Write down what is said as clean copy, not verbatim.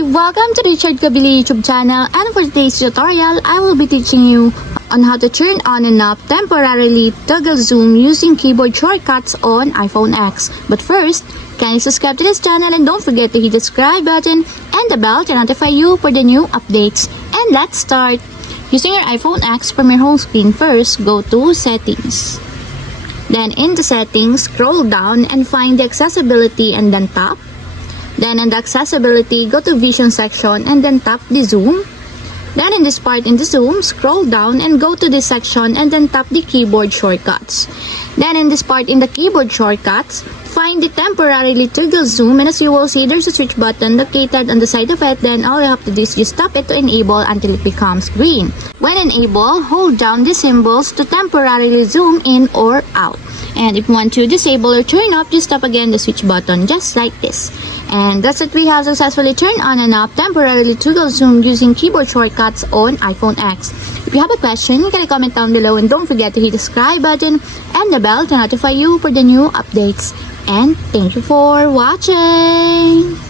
Hi! Welcome to Richard Kabili YouTube channel, and for today's tutorial, I will be teaching you on how to turn on and off temporarily toggle zoom using keyboard shortcuts on iPhone X. But first, kindly subscribe to this channel and don't forget to hit the subscribe button and the bell to notify you for the new updates. And let's start! Using your iPhone X from your home screen, first go to Settings. Then in the Settings, scroll down and find the Accessibility and then tap. Then in the accessibility, go to vision section and then tap the zoom. Then in this part in the zoom, scroll down and go to this section and then tap the keyboard shortcuts. Then in this part in the keyboard shortcuts, find the temporarily toggle zoom, and as you will see, there's a switch button located on the side of it. Then all you have to do is just tap it to enable until it becomes green. When enable, hold down the symbols to temporarily zoom in or out. And if you want to disable or turn off, just tap again the switch button just like this. And that's it, we have successfully turned on and off temporarily toggle zoom using keyboard shortcuts on iPhone X. If you have a question, you can comment down below, and don't forget to hit the subscribe button and the bell to notify you for the new updates. And thank you for watching!